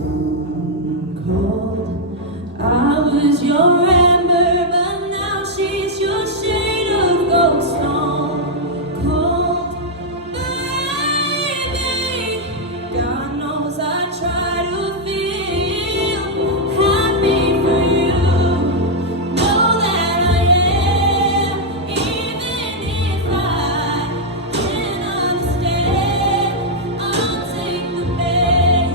stone cold. I was your amber, but now she's your shade of gold. Stone cold, baby. God knows I try to feel happy for you. Know that I am, even if I can't understand. I'll take the bait,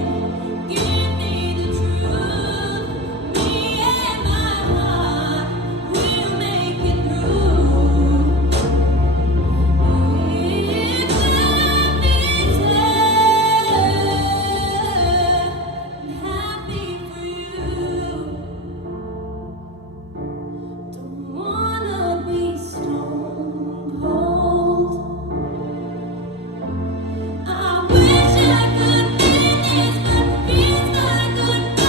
give me the truth. Me and my heart will make it through. If love is love, I'm happy for you. Don't wanna be stone cold. I wish I could mean this, but here's my goodbye.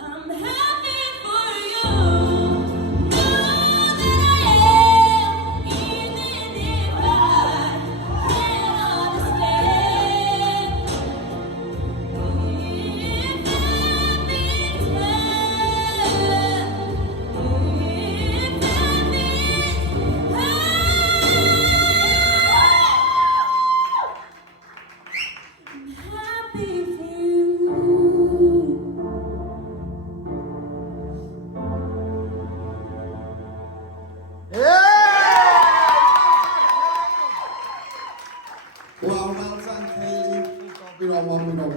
I'm happy for you. Know that I am, even if I can't understand. If that means love, if that means I'm happy for you. Well done, Kaylee. We don't want, man.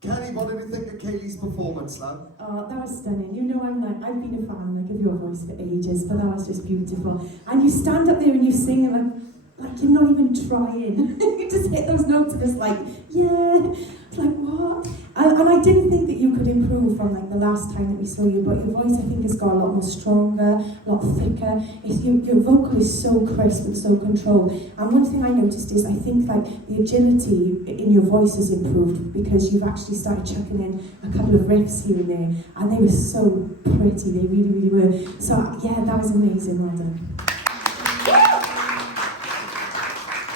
Kelly, what did you think of Kaylee's performance, love? Oh, that was stunning. You know, I've been a fan of your voice for ages, but that was just beautiful. And you stand up there and you sing and like you're not even trying. You just hit those notes and it's like, yeah. It's like, what? And I didn't think that you could improve from like the last time that we saw you, but your voice I think has got a lot more stronger, a lot thicker. Your vocal is so crisp and so controlled. And one thing I noticed is I think like the agility in your voice has improved because you've actually started chucking in a couple of riffs here and there, and they were so pretty, they really, really were. So yeah, that was amazing, well done.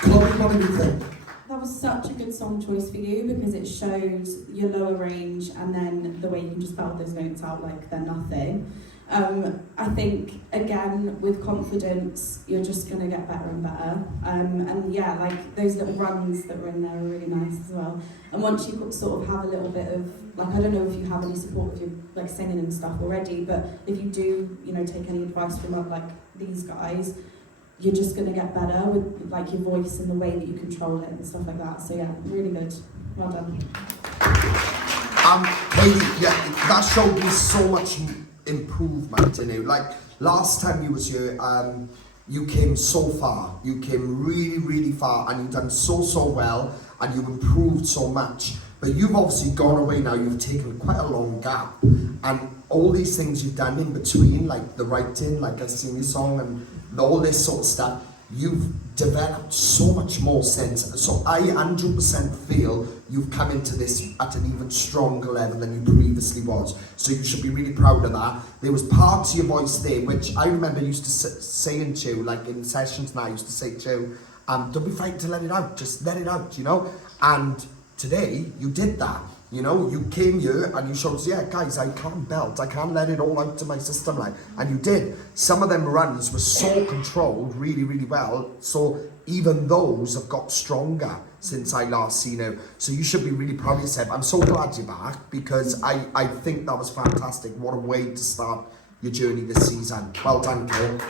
Chloe, what did you think? That was such a good song choice for you because it shows your lower range and then the way you can just belt those notes out like they're nothing. I think, again, with confidence, you're just going to get better and better. And yeah, like those little runs that were in there are really nice as well. And once you could sort of have a little bit of, like, I don't know if you have any support with your like singing and stuff already, but if you do, you know, take any advice from like these guys, you're just going to get better with like your voice and the way that you control it and stuff like that. So yeah, really good. Well done. Katie, yeah, that showed me so much improvement in you. Like last time you was here, you came so far. You came really, really far, and you've done so well, and you've improved so much. But you've obviously gone away now. You've taken quite a long gap, and all these things you've done in between, like the writing, like I sing your song, and all this sort of stuff, you've developed so much more sense. So I 100% feel you've come into this at an even stronger level than you previously was. So you should be really proud of that. There was parts of your voice there which I remember used to saying to you, like in sessions now, I used to say to you, don't be frightened to let it out, just let it out, you know. And today you did that. You know, you came here and you showed us, yeah, guys, I can't belt. I can't let it all out to my system, like. And you did. Some of them runs were so controlled really, really well. So even those have got stronger since I last seen you. So you should be really proud of yourself. I'm so glad you're back because I think that was fantastic. What a way to start your journey this season. Well done, Kyle.